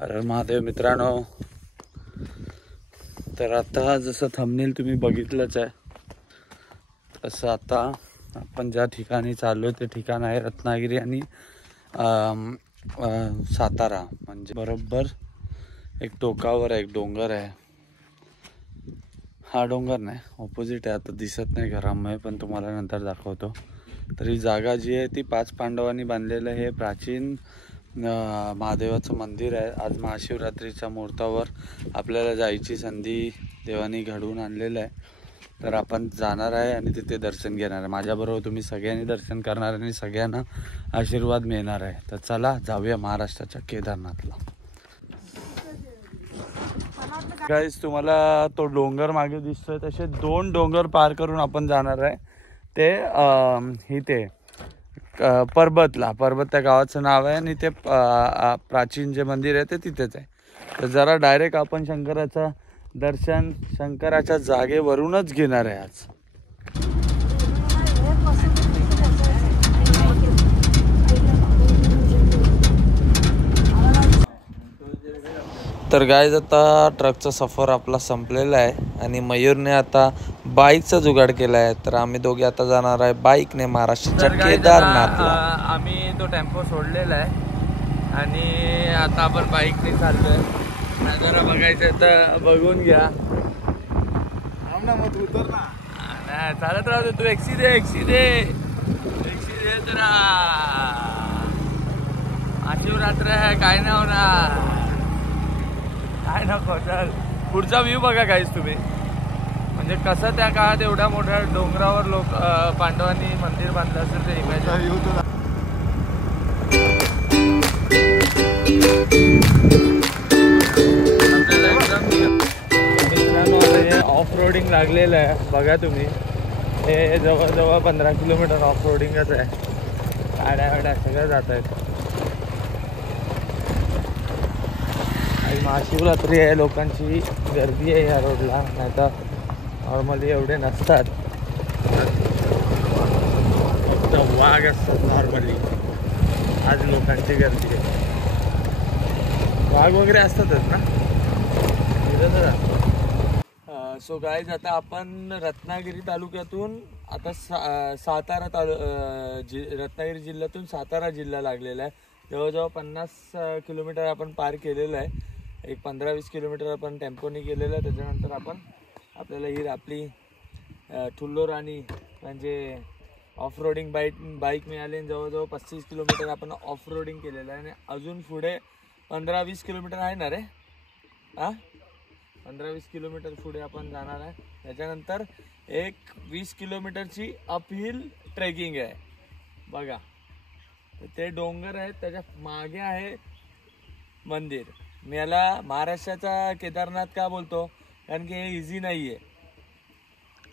अरे महादेव मित्रांनो, तर आता जसं थंबनेल तुम्ही बघितलंच आहे तसं आता आपण ज्या ठिकाणी चाललो ते ठिकाण आहे रत्नागिरी आणि सातारा. म्हणजे बरोबर एक टोकावर एक डोंगर आहे. हा डोंगर नाही, ऑपोजिट आहे. आता दिसत नाही घरामुळे, पण तुम्हाला नंतर दाखवतो. तर ही जागा जी आहे ती 5 पांडवांनी बांधलेलं हे प्राचीन महादेवाचं मंदिर आहे. आज महाशिवरात्रीच्या मुहूर्तावर आपल्याला जायची संधी देवानी घडवून आणलेलं आहे. तर आपण जाणार आहे आणि तिथे दर्शन घेणार आहे. माझ्याबरोबर तुम्ही सगळ्यांनी दर्शन करणार आणि सगळ्यांना आशीर्वाद मिळणार आहे. तर चला जाऊया महाराष्ट्राच्या केदारनाथला. गाईस, तुम्हाला तो डोंगर मागे दिसतोय तसे 2 डोंगर पार करून आपण जाणार आहे. ते इथे पर्बत त्या गावाचं नाव आहे आणि ते प्राचीन जे मंदिर आहे ते तिथेच आहे. तर जरा डायरेक्ट आपण शंकराचं दर्शन शंकराच्या जागेवरूनच घेणार आहे आज. तर गाईज, आता ट्रकचा सफर आपला संपलेला आहे आणि मयूरने आता बाईकचा जुगाड केला आहे. तर आम्ही दोघे आता जाणार आहे बाईकने महाराष्ट्राच्या केदारनाथला. आम्ही तो टेम्पो सोडलेला आहे आणि आता आपण बाईकने चाललोय. नजारा बघायचं तर बघून घ्या. मग उतर ना, चालत राहतो तू. एक्सी दे तर महाशिवरात्र आहे, काय नाही होणार, काय नको. चल पुढचा व्ह्यू बघा गाईस तुम्ही. म्हणजे कसं त्या काळात एवढ्या मोठ्या डोंगरावर पांडवांनी मंदिर बांधलं असेल ते इमेज. ऑफ रोडिंग लागलेलं आहे बघा तुम्ही. हे जवळजवळ 15 किलोमीटर ऑफ रोडिंगच आहे. गाड्या सगळं जात आहेत. आणि महाशिवरात्री आहे, लोकांची गर्दी आहे या रोडला. नाही तर नॉर्मली एवढे नसतात, फक्त वाघ असतात नॉर्मली. आज लोकांची गर्दी आहे. वाघ वगैरे असतातच ना. सो गाईज, आता आपण रत्नागिरी तालुक्यातून आता रत्नागिरी जिल्ह्यातून सातारा जिल्हा लागलेला आहे. जवळजवळ 50 किलोमीटर आपण पार केलेलं आहे. एक 15-20 किलोमीटर आपण टेम्पोनी केलेलं आहे. त्याच्यानंतर आपल्याला ही आपली ठुल्लो राणी म्हणजे ऑफ रोडिंग बाईक मिळाली. जवळजवळ 35 किलोमीटर आपण ऑफ रोडिंग केलेलं आहे आणि अजून पुढे 15-20 किलोमीटर आहे ना रे. 15-20 किलोमीटर पुढे आपण जाणार आहे. त्याच्यानंतर एक 20 किलोमीटरची अपहिल ट्रेकिंग आहे बघा. ते डोंगर आहेत, त्याच्या मागे आहे मंदिर. मी याला महाराष्ट्राचा केदारनाथ का बोलतो, कारण की हे इझी नाही आहे.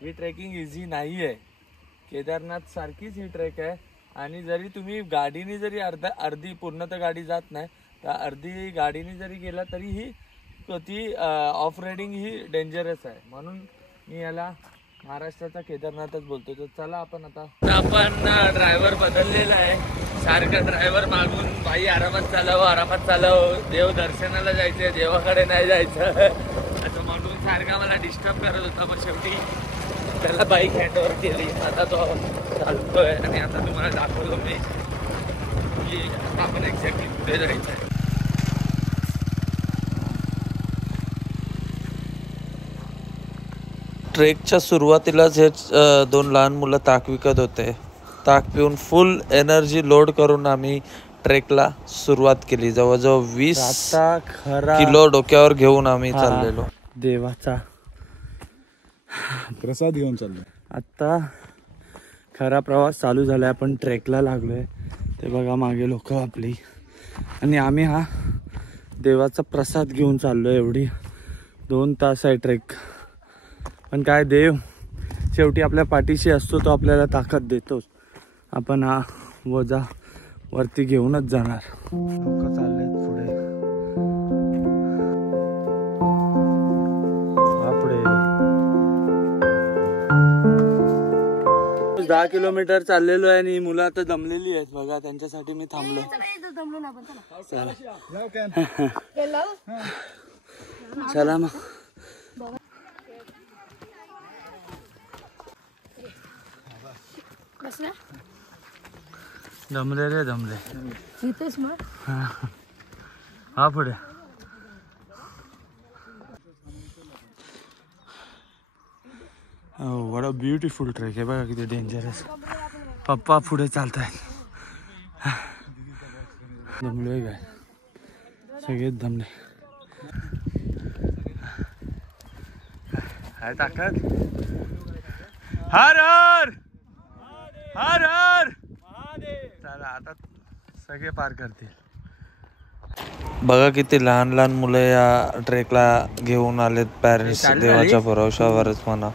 ही ट्रेकिंग इझी नाही आहे. केदारनाथ सारखीच ही ट्रेक आहे. आणि जरी तुम्ही गाडीने जरी अर्धी पूर्ण तर गाडी जात नाही, तर अर्धी गाडीने जरी गेला तरीही ती ऑफ रायडिंग ही डेंजरस आहे. म्हणून मी याला महाराष्ट्राचा केदारनाथच बोलतो. तर चला आपण ड्रायव्हर बदललेला आहे. सारखं ड्रायव्हर मागून बाई आरामात चालव, देव दर्शनाला जायचं, देवाकडे नाही जायचं असं म्हणून सारखा मला डिस्टर्ब करत होता. पण शेवटी त्याला बाईक हँडओव्हर केली. आता तो चालतोय आणि आता तुम्हाला दाखवतो मी की आपण एक्झॅक्टली कुठे जायचं आहे. ट्रेकच्या सुरुवातीलाच हे 2 लहान मुलं ताक विकत होते. ताक पिऊन फुल एनर्जी लोड करून आम्ही ट्रेकला सुरुवात केली. जवळजवळ 20 किलो डोक्यावर घेऊन आम्ही चाललेलो. देवाचा प्रसाद घेऊन चाललो. आता खरा प्रवास चालू झालाय. आपण ट्रेकला लागलोय. ते बघा मागे लोक आपली, आणि आम्ही हा देवाचा प्रसाद घेऊन चाललोय. एवढी 2 तास आहे ट्रेक. पण काय, देव शेवटी आपल्या पाठीशी असतो, तो आपल्याला ताकद देतोच. आपण हा वजा वरती घेऊनच जाणार. लोक चाललेत पुढे. 10 किलोमीटर चाललेलो आहे आणि मुलं आता दमलेली आहेत बघा, त्यांच्यासाठी मी थांबलो. चला मग. दमले रे दमले. हा पुढे. व्हॉट अ ब्युटिफुल ट्रेक आहे बघा, किती डेंजरस. पप्पा पुढे चालतायत. दमलोय काय, सगळेच दमले. काय ताकद. हर हर हर हर. चला आता सगळे पार करतील. बघा किती लहान लहान मुलं या ट्रेकला घेऊन आलेत पॅरेंट्स, देवाच्या भरोशावरच म्हणा,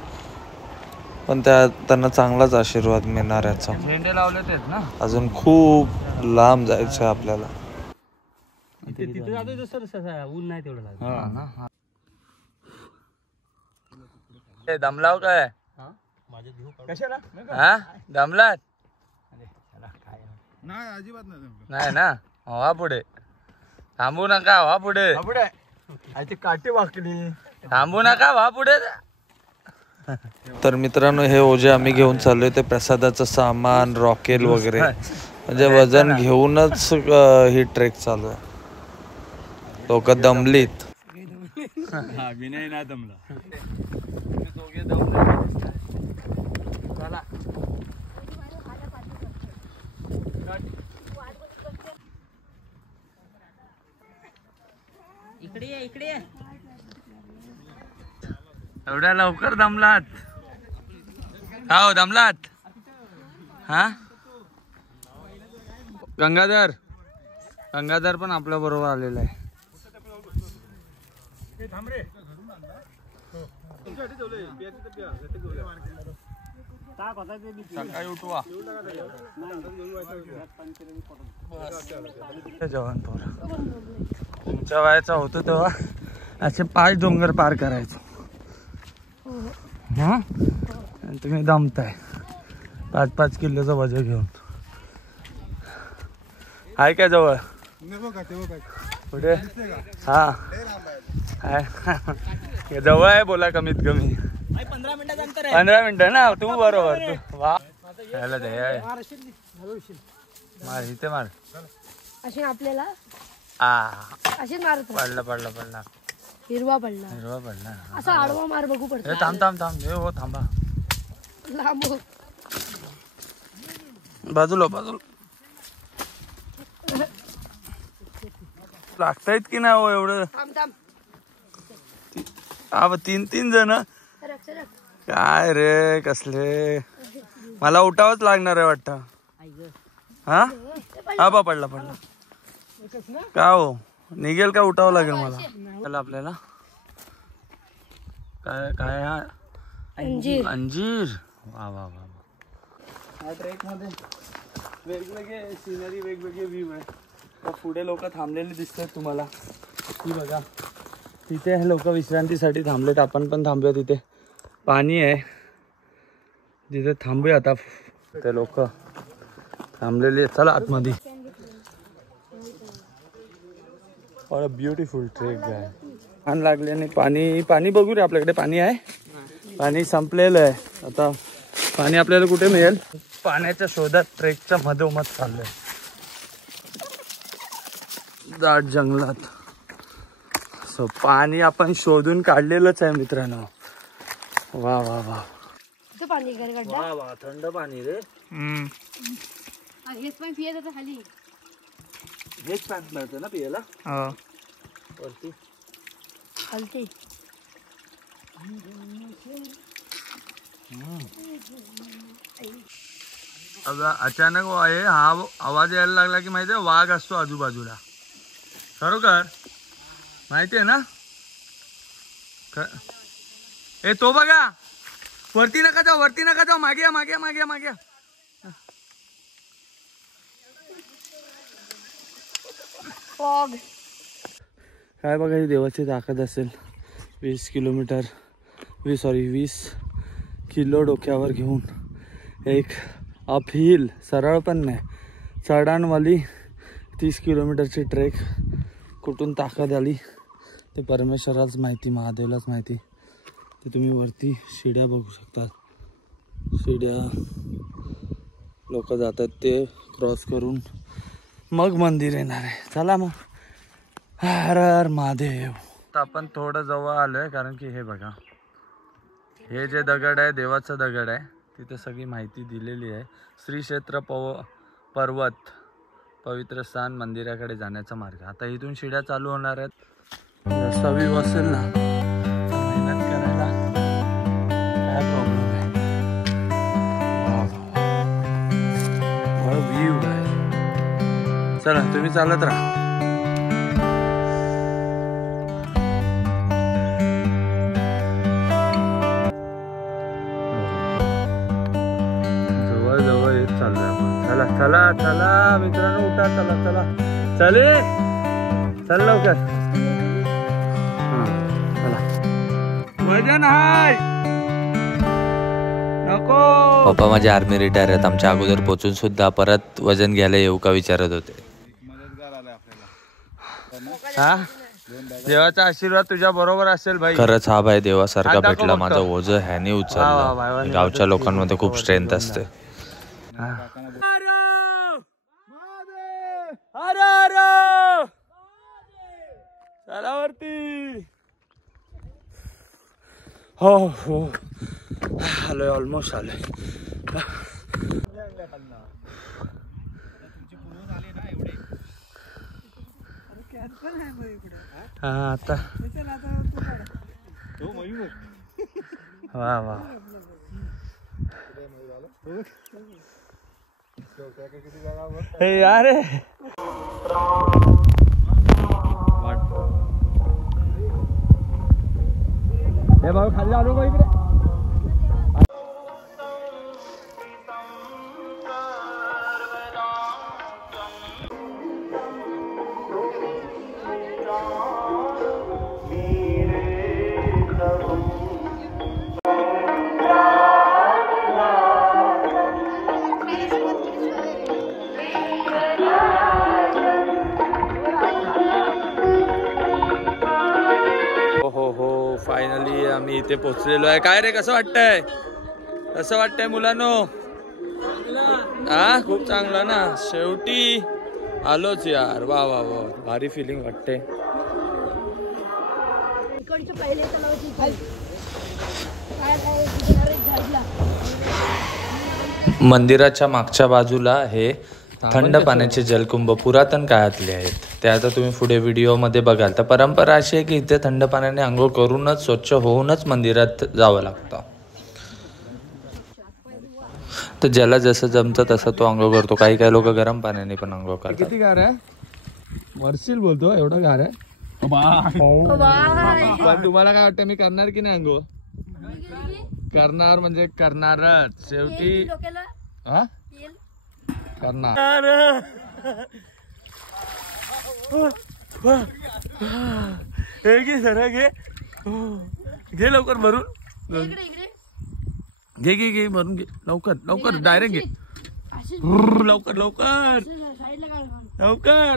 पण त्यांना चांगलाच आशीर्वाद मिळणार याचा. झेंडे लावलेत आहेत ना, अजून खूप लांब जायचं आपल्याला. तिथे जातोय तसं ऊन नाही तेवढं लागत. हा ना. ते दमलाव काय कशाला हा, दमलात नाही, अजिबात नाही ना. हवा पुढे, थांबू नका. हवा पुढे, ती काठी वाकली. थांबू नका. हवा पुढे. तर मित्रांनो, हे ओझे आम्ही घेऊन चाललोय ते प्रसादाचं सामान, रॉकेल वगैरे, म्हणजे वजन घेऊनच ही ट्रेक चालू आहे. लोक दमलीत. विनय नाही दमला. इकडे एवढ्या लवकर दमलात का हो? दमलात हा? गंगाधर पण आपल्या बरोबर आलेला आहे. सकाळी उठवा जवान पोर. तुमच्या वयाचा होतो तेव्हा असे 5 डोंगर पार करायचो. हा, तुम्ही दमताय 5-5 किलोचं वजन घेऊन. आहे काय जवळ पुढे? हा जवळ आहे बोला, कमीत कमी 15 मिनिटाचं अंतर आहे. 15 मिनिटं ना. तू बरोबर. तू वा मार इथे मार. अशी आपल्याला अशी मारत पडला हिरवा पडला, हिरवा पडला. असा आडवा मार बघू पडतो. थांब हो, थांबा. लांब बाजूला लागतायत की नाही हो एवढं? थांब 3 जण काय रे कसले. मला उठावंच लागणार आहे वाटतं. हा पडला का हो? निघेल का? उठावं लागेल मला. चला आपल्याला काय हा अंजीर. वा. या ट्रेक मध्ये वेगवेगळे सिनरी, वेगवेगळे व्ह्यू आहे. पुढे लोक थांबलेले दिसतात तुम्हाला. ती बघा, तिथे हे लोक विश्रांतीसाठी थांबलेत. आपण पण थांबूया. तिथे पाणी आहे, तिथे थांबूया आता. ते लोक थांबलेली आहेत. चला आतमध्ये. ब्युटिफुल ट्रेक आहे. छान लागले. आणि पाणी बघू रे. आपल्याकडे पाणी आहे. पाणी संपलेलं आहे आता. पाणी आपल्याला कुठे मिळेल? पाण्याच्या शोधात ट्रेकच्या मधोमध चाललंय, दाट जंगलात. सो पाणी आपण शोधून काढलेलंच आहे मित्रांनो. वा पाणी वा, थंड पाणी रे. हेच पण पियत होतं खाली. हेच पाणी मिळतं ना पियाला वरती खालती. अचानक हा आवाज यायला लागला की माहितीये, वाघ असतो आजूबाजूला. खरोखर माहितीये ना? तो बघा, वरती नका जाऊ. मागे. काय बघा, ही देवाची ताकद असेल. 20 किलो डोक्यावर घेऊन एक अपहिल, सरळ पण नाही, चढाणवाली 30 किलोमीटरची ट्रेक. कुठून ताकद आली ते परमेश्वरालाच माहिती, महादेवलाच माहिती. ते तुम्ही वरती शिड्या बघू शकता. शिड्या लोक जातात ते क्रॉस करून मग मंदिर येणार आहे. चला मग, हर हर महादेव. आता आपण थोडं जवळ आलोय कारण की हे बघा, हे जे दगड आहे देवाचं दगड आहे. तिथे सगळी माहिती दिलेली आहे. श्री क्षेत्र पर्वत, पवित्र स्थान, मंदिराकडे जाण्याचा मार्ग. आता इथून शिड्या चालू होणार आहेत. रस्ता व्यू असेल ना मेहनत करायला काय प्रॉब्लेम आहे. व्ह्यू आहे. चला तुम्ही चालत राहा. जवळ येत चाललोय आपण. चला चला चला मित्रांनो, उठा. चला चला चले, चल लवकर. चला, वजन हाय नको. पप्पा माझे आर्मी रिटायर आहेत. आमच्या अगोदर पोचून सुद्धा परत वजन घ्यायला येऊ का विचारत होते. हा, देवाचा आशीर्वाद तुझ्या बरोबर असेल भाई. खरंच हा भाई देवासारखा भेटला. माझं ओझं ह्याने उचललं. गावच्या लोकांमध्ये खूप स्ट्रेंथ असते. चलावरती हो हो, आलोय, ऑलमोस्ट आलोय. हा आता वा वा. हे यार हे भाऊ खाली आलो का इकडे. फायनली आम्ही इथे पोहोचलेलो आहे. काय रे, कसं वाटतंय? कसं वाटतंय मुलांनो? हा, खूप चांगलं ना. शेवटी आलोच यार. वा वा वा, भारी फिलिंग वाटते. मंदिराच्या मागच्या बाजूला हे थंड पाण्याचे जलकुंभ पुरातन काळातले आहेत. ते आता तुम्ही पुढे व्हिडिओमध्ये बघाल. तर परंपरा अशी आहे की इथे थंड पाण्याने आंघोळ करूनच, स्वच्छ होऊनच मंदिरात जावं लागतं. तर ज्याला जसं जमतं तसं तो आंघोळ करतो. काही काही लोक गरम पाण्याने पण आंघोळ करतात. किती गार आहे? मरशील बोलतो, एवढं गार आहे. पण तुम्हाला काय वाटतं, मी करणार की नाही आंघोळ? करणार म्हणजे करणारच शेवटी. हा, करणार. हे घे सर, घे घे लवकर भरून. घे घे घे भरून घे लवकर लवकर, डायरेक्ट घे लवकर लवकर लवकर.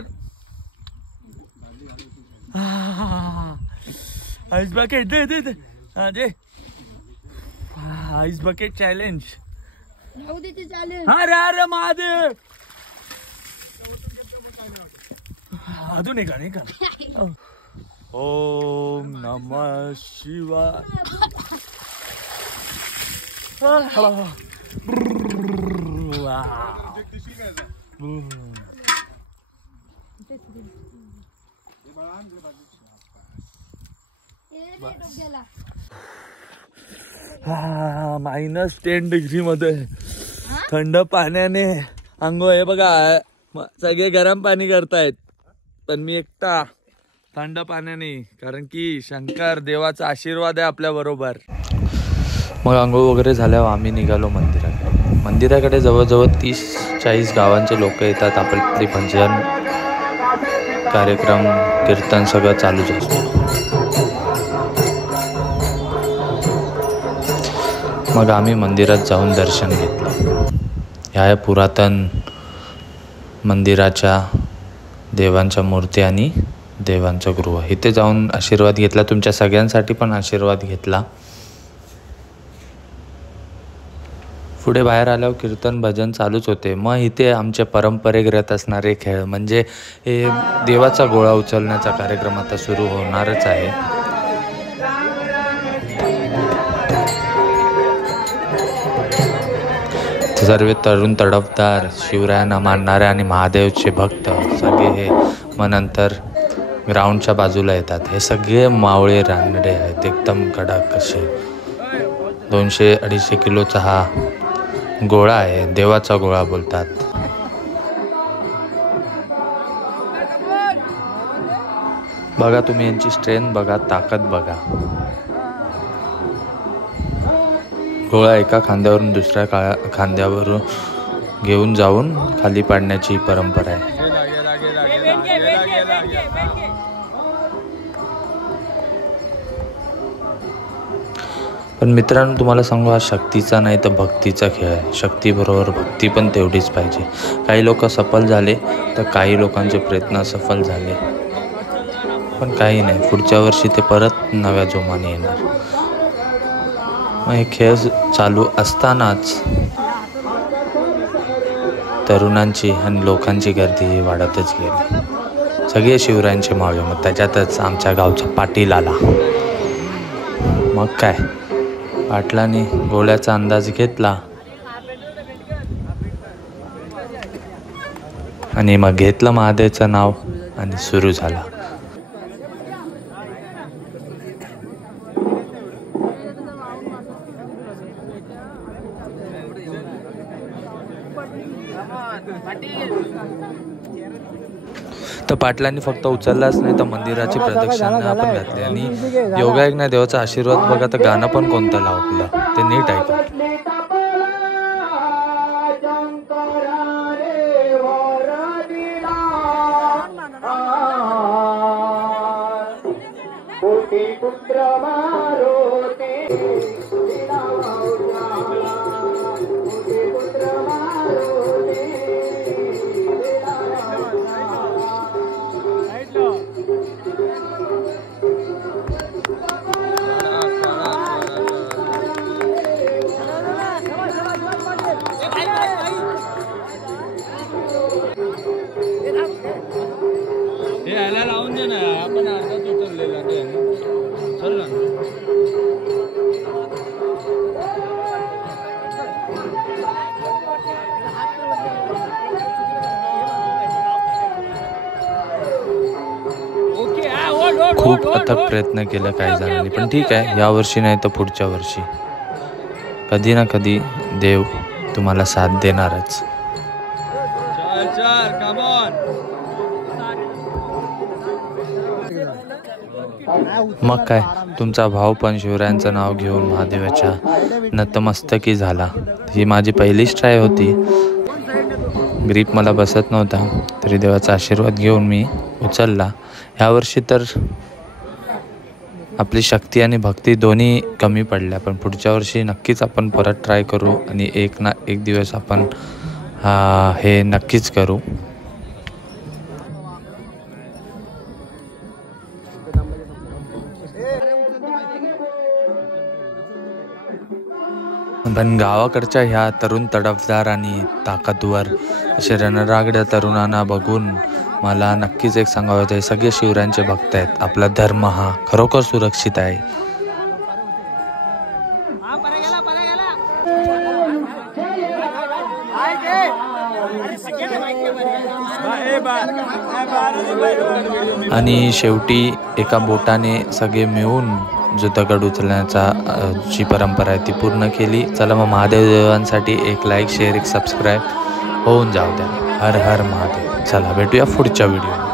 आईस बकेट दे दे दे. हा दे, आईस बकेट चॅलेंज. अरे अरे महादेव, अजून एक गाणे का. ओम नमः शिवाय. -10 डिग्री मध्ये थंड पाण्याने आंघोळ. हे बघा, सगळे गरम पाणी करतायत पण मी एकटा थंड पाण्याने, कारण की शंकर देवाचा आशीर्वाद आहे आपल्या बरोबर. मग आंघोळ वगैरे झाल्यावर आम्ही निघालो मंदिराकडे. मंदिराकडे जवळजवळ 30-40 गावांचे लोक येतात. आपली भजन कार्यक्रम, कीर्तन सगळं चालूच असतं. मग आम्ही मंदिरात जाऊन दर्शन घेतलं. ह्या पुरातन मंदिराच्या देवांच्या मूर्ती आणि देवांचं गृह. इथे जाऊन आशीर्वाद घेतला, तुमच्या सगळ्यांसाठी पण आशीर्वाद घेतला. पुढे बाहेर आल्यावर कीर्तन भजन चालूच होते. मग इथे आमच्या परंपरेत असणारे खेळ म्हणजे हे देवाचा गोळा उचलण्याचा कार्यक्रम आता सुरू होणारच आहे. सर्व तरुण तडफदार, शिवरायांना मानणारे आणि महादेवचे भक्त सगळे हे मग नंतर ग्राउंडच्या बाजूला येतात. हे सगळे मावळे रानडे आहेत, एकदम कडक असे. 200-250 किलोचा हा गोळा आहे, देवाचा गोळा बोलतात. बघा तुम्ही यांची स्ट्रेंथ बघा, ताकद बघा. गोळा एका खांद्यावरून दुसऱ्या खांद्यावर घेऊन जाऊन खाली पाडण्याची परंपरा आहे. पण मित्रांनो तुम्हाला सांगू, हा शक्तीचा नाही तर भक्तीचा खेळ आहे. शक्तीबरोबर भक्ती पण तेवढीच पाहिजे. काही लोक सफल झाले तर काही लोकांचे प्रयत्न असफल झाले, पण काही नाही, पुढच्या वर्षी ते परत नव्या जोमाने येणार. मग हे खेळ चालू असतानाच तरुणांची आणि लोकांची गर्दी वाढतच गेली. सगळे शिवरायांचे मावळे. मग त्याच्यातच आमच्या गावचा पाटील आला. मग काय, पाटलाने गोळ्याचा अंदाज घेतला आणि मग घेतलं महादेवचं नाव आणि सुरू झाला. तर पाटलांनी फक्त उचललाच नाही तर मंदिराची प्रदक्षिणा पण घातली. आणि योगायोग नाही देवाचा आशीर्वाद बघा. तर गाणं पण कोणतं लावलं ते नीट ऐका. लावून दे ना, आपण अर्धाच उचललेला ते चल ना. खूप अथक प्रयत्न केला, काही जणांनी. पण ठीक आहे, यावर्षी नाही तर पुढच्या वर्षी कधी ना कधी देव तुम्हाला साथ देणारच. मग काय, तुमचा भाऊ पण शिवरायांचं नाव घेऊन महादेवाच्या नतमस्तकी झाला. ही माझी पहिलीच ट्राय होती. ग्रीप मला बसत नव्हता, तरी देवाचा आशीर्वाद घेऊन मी उचलला. ह्यावर्षी तर आपली शक्ती आणि भक्ती दोन्ही कमी पडल्या, पण पुढच्या वर्षी नक्कीच आपण परत ट्राय करू आणि एक ना एक दिवस आपण हे नक्कीच करू. पण गावाकडच्या ह्या तरुण तडफदार आणि ताकदवर असे रणरागड्या तरुणांना बघून मला नक्कीच एक सांगावं होतं, हे सगळे शिवरायांचे भक्त आहेत. आपला धर्म हा खरोखर सुरक्षित आहे. आणि शेवटी एका बोटाने सगळे मिळून जो दगड उचलण्याचा जी परंपरा आहे ती पूर्ण केली. चला मग महादेव देवांसाठी एक लाईक, शेअर, एक सबस्क्राईब होऊन जाऊ द्या. हर हर महादेव. चला भेटूया पुढच्या व्हिडिओ.